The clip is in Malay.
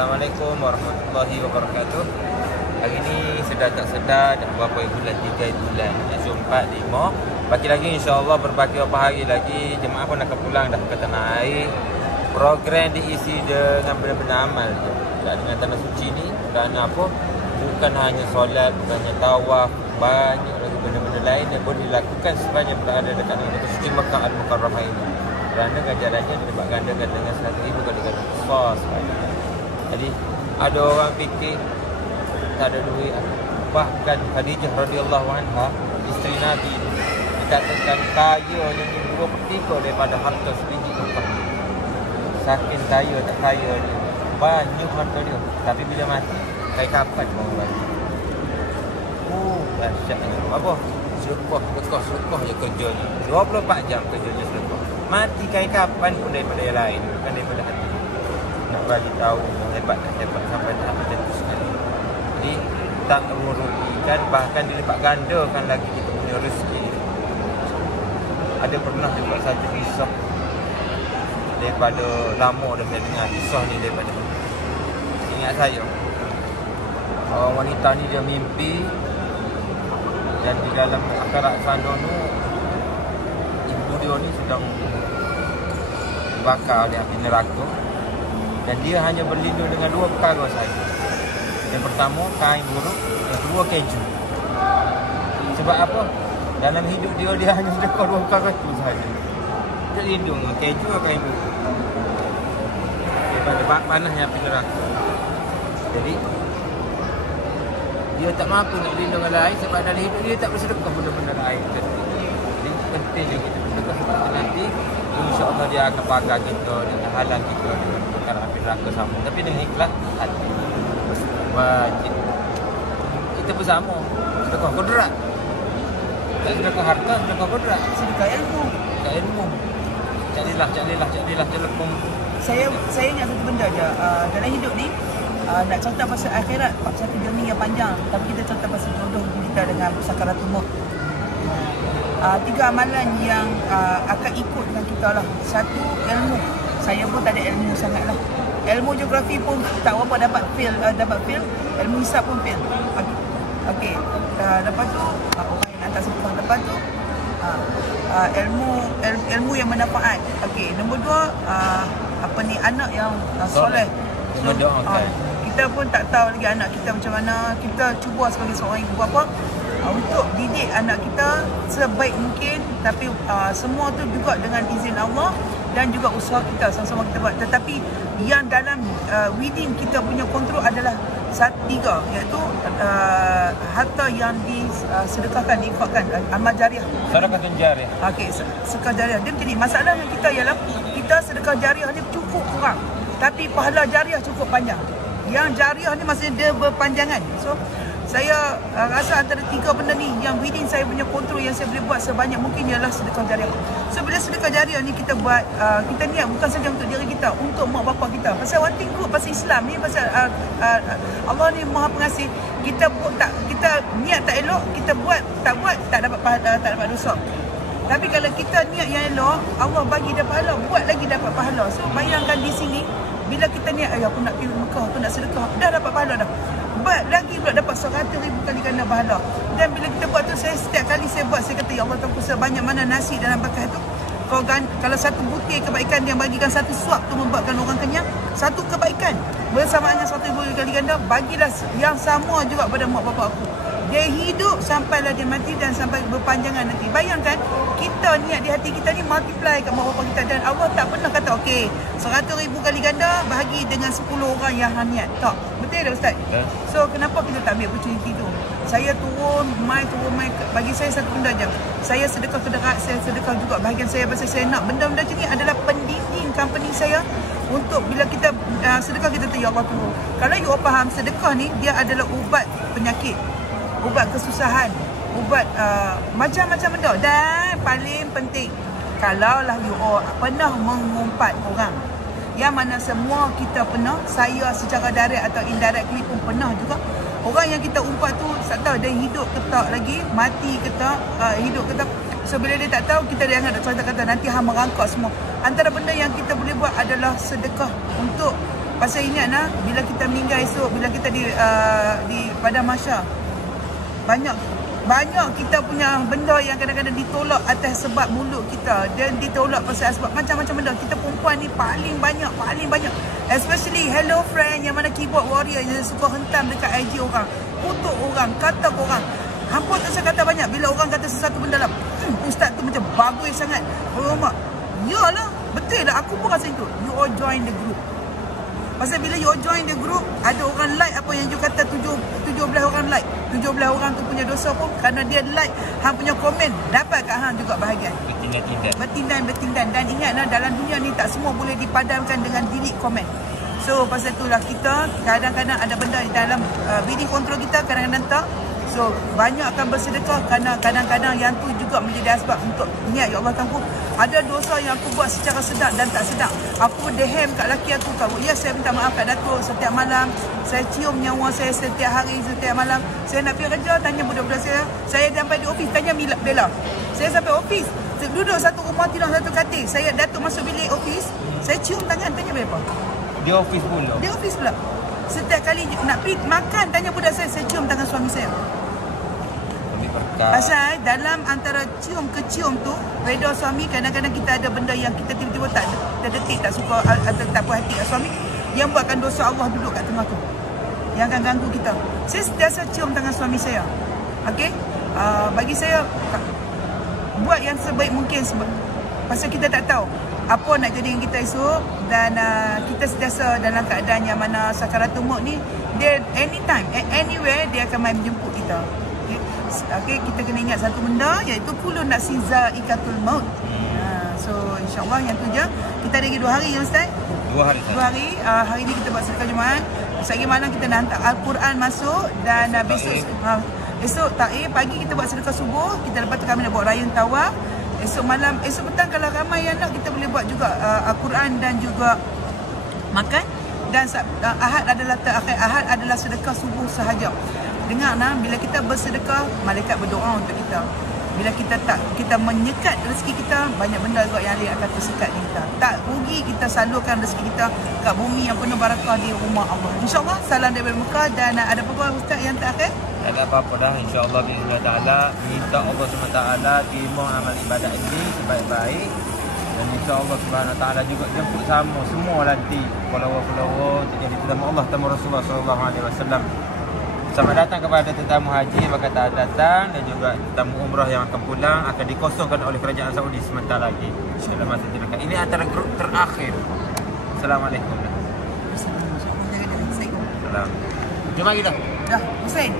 Assalamualaikum warahmatullahi wabarakatuh. Hari ni sedar tak sedar dah berapa bulan, 3 bulan, nak 4, 5. Baki lagi insya-Allah berbaki beberapa hari lagi jemaah pun akan pulang dah ke tanah air. Program diisi dengan benda-benda amal tu. Dengan tanah suci ni kerana apa? Bukan hanya solat, bukan hanya tawaf, banyak lagi benda-benda lain yang boleh dilakukan sepanjang berada dekat negeri suci Mekah Al-Mukarramah ini. Kerana ganjarannya dilipat gandakan dengan 1,000 kali ganda besar sekali. Jadi ada orang fikir tak ada duit. Bahkan Khadijah radhiyallahu anha, isteri Nabi, dikatakan kaya yang 2/3 daripada harta sebiji Mekah. Saking kaya tak kaya dia, banyak harta dia. Tapi bila mati, kayak kapan mau bagi? Dahsyatnya. Apa? Sedekah je kerjanya. 24 jam kerjanya sedekah. Mati kayak kapan pun daripada yang lain, bukan daripada hati. Nak bagi tahu hebat sampai tahap tertentu sekali. Jadi tak merugikan, bahkan dilipat gandakan lagi kita punya rezeki. Ada pernah juga satu kisah daripada lama dah saya dengar kisah ni daripada ingat saya. Wanita ni dia mimpi dan di dalam akhirat sana tu ibu dia ni sedang dibakar oleh api neraka. Dan dia hanya berlindung dengan 2 perkara saja. Yang pertama, kain buruk. Yang kedua, keju. Sebab apa? Dalam hidup dia hanya sedekah 2 perkara itu sahaja. Dia lindung dengan keju atau kain buruk daripada panasnya api neraka. Jadi dia tak mampu nak lindung dengan lain sebab dalam hidup dia tak bersedekah benda-benda lain. Jadi pentingnya kita bersedekah sebab nanti insya-Allah dia akan pakai kita dengan halang kita dengan perkara api neraka sama. Tapi dengan ikhlas hati. Wajib. Kita bersama. Sedekah kodrat. Tak sedekah harta, sedekah kodrat. Sedekah ilmu. Tak ilmu. Carilah telepon. Saya ingat satu benda je. Dalam hidup ni, nak cerita pasal akhirat, satu journey yang panjang. Tapi kita cerita pasal jodoh kita dengan sakaratul maut. 3 amalan yang akan ikut dengan kita lah. Satu, ilmu. Saya pun tak ada ilmu sangat lah. Ilmu geografi pun tak berapa dapat fail. Ilmu hisab pun fail. Okey. Lepas tu orang yang nak tak sempurna. Lepas tu ilmu yang bermanfaat. Okey. Nombor 2, anak yang soleh. So, kita pun tak tahu lagi anak kita macam mana. Kita cuba sebagai seorang ibu bapa untuk didik anak kita sebaik mungkin. Tapi semua tu juga dengan izin Allah dan juga usaha kita sama-sama kita buat. Tetapi yang dalam within kita punya kontrol adalah 3, iaitu harta yang disedekahkan, diinfakkan, amal jariah. Sedekah jariah. Okey, sedekah jariah. Dia macam ni. Masalah yang kita ialah kita sedekah jariah ni cukup kurang. Tapi pahala jariah cukup panjang. Yang jariah ni maksudnya dia berpanjangan. So saya rasa antara 3 benda ni yang within saya punya kontrol yang saya boleh buat sebanyak mungkin ialah sedekah jariah. So bila sedekah jariah ni kita buat, kita niat bukan saja untuk diri kita, untuk mak bapak kita. Pasal one thing good pasal Islam ni, pasal Allah ni Maha Pengasih. Kita niat tak elok, kita tak dapat dosa. Tapi kalau kita niat yang elok, Allah bagi dia pahala, buat lagi dapat pahala. So bayangkan di sini bila kita niat, aku nak pergi Mekah, aku nak sedekah, dah dapat pahala dah. Lagi pula dapat 100,000 kali ganda pahala. Dan bila kita buat tu, setiap kali saya buat, saya kata, ya Allah Tuhan, sebanyak mana nasi dalam bekal tu, kalau satu butir kebaikan yang bagikan satu suap tu membuatkan orang kenyang, satu kebaikan bersamaan dengan 100,000 kali ganda, bagilah yang sama juga pada mak bapak aku. Dia hidup sampailah dia mati dan sampai berpanjangan nanti. Bayangkan, kita niat di hati kita ni multiply kat mak bapak kita. Dan Allah tak pernah kata, okey, 100,000 kali ganda bahagi dengan 10 orang yang niat. Tak. Betul tak Ustaz? Yeah. So, kenapa kita tak ambil opportunity tu? Saya turun mai. Bagi saya satu benda je. Saya sedekah kederat, saya sedekah juga bahagian saya. Pasal saya nak benda-benda macam ni adalah pendinding company saya. Untuk bila kita sedekah, kita tahu, ya Allah tu. Kalau you faham, sedekah ni dia adalah ubat penyakit, ubat kesusahan, ubat macam-macam benda. Dan paling penting, kalaulah you pernah mengumpat orang, yang mana semua kita pernah, saya secara direct atau indirectly pun pernah juga. Orang yang kita umpat tu tak tahu dia hidup ke tak lagi, mati ke tak, hidup ke tak. So bila dia tak tahu, kita jangan nak kata nanti hang merangkak semua. Antara benda yang kita boleh buat adalah sedekah untuk Pasal ingat bila kita meninggal esok, bila kita di padang mahsyar, banyak kita punya benda yang kadang-kadang ditolak atas sebab mulut kita, dan ditolak pasal sebab macam-macam benda. Kita perempuan ni paling banyak, especially hello friend yang mana keyboard warrior yang suka hentam dekat IG orang, kutuk orang, kata orang. Hampa tak saya kata banyak. Bila orang kata sesuatu benda lah, ustaz tu macam bagus sangat. Oh mak, yalah, betul lah, aku pun rasa itu. You all join the group. Pasal bila you all join the group, ada orang like apa yang you kata, 17 orang like. 17 orang tu punya dosa pun kerana dia like hang punya komen, dapat kat hang juga bahagian. Bertindan. Dan ingatlah, dalam dunia ni tak semua boleh dipadamkan dengan delete komen. So pasal itulah kita kadang-kadang ada benda di dalam bidding kontrol kita, kadang-kadang tak. So banyak akan bersedekah kerana kadang-kadang yang tu juga menjadi asbab untuk niat, ya Allah Tuhanku, ada dosa yang aku buat secara sedar dan tak sedar. Aku dehem kat laki aku, ya saya minta maaf kat Datuk setiap malam. Saya cium nyawa saya setiap hari, setiap malam. Saya nak pergi kerja, tanya budak-budak saya sampai di office, tanya Bella. Saya sampai office, duduk satu rumah, tidur satu katil. Saya Datuk masuk bilik office, saya cium tangan, tanya berapa. Di office pula? Di office pula. Setiap kali nak pergi makan, tanya budak saya cium tangan suami saya. Pasal dalam antara cium ke cium tu, reda suami, kadang-kadang kita ada benda yang kita tiba-tiba tak terdetik, tak suka atau tak puas hati kat suami, yang buatkan dosa Allah duduk kat tengah tu, yang akan ganggu kita. Saya sentiasa cium tangan suami saya. Okey, bagi saya buat yang sebaik mungkin, pasal kita tak tahu apa nak jadi dengan kita esok. Dan kita sentiasa dalam keadaan yang mana sakaratul maut ni, dia anytime, anywhere dia akan main menjemput kita. Okay, kita kena ingat satu benda, iaitu kulun nafsin za'iqatul maut. So insyaAllah yang tu je. Kita ada lagi 2 hari ya Ustaz? 2 hari. 2 hari. Hari ni kita buat sedekah Jumaat. Sehari malam kita nak hantar Al-Quran masuk. Dan besok taib, pagi kita buat sedekah subuh. Kita lepas tu kami nak buat rayun tawaf. Esok petang kalau ramai yang nak, kita boleh buat juga Al-Quran dan juga makan. Dan Ahad adalah terakhir. Ahad adalah sedekah subuh sahaja. Dengar bila kita bersedekah, malaikat berdoa untuk kita. Bila kita menyekat rezeki kita, banyak benda juga yang akan tersekat di kita. Tak rugi kita salurkan rezeki kita kat bumi yang penuh barakah di rumah Allah. InsyaAllah, salam daripada Mekah. Dan ada apa-apa Ustaz yang terakhir? Tak ada apa-apa dah. InsyaAllah bismillah ta'ala, minta Allah SWT terima amal ibadat ini sebaik-baik. Dan insyaAllah subhanahu wa ta'ala juga jemput semua nanti follower-follower jadi tetamu Allah, tetamu Rasulullah SAW. Selamat datang kepada tetamu haji bakal datang, dan juga tetamu umrah yang akan pulang akan dikosongkan oleh kerajaan Saudi sebentar lagi dalam masa tidak. Ini antara grup terakhir. Assalamualaikum. Salam. Jumpa kita. Dah, Hussein.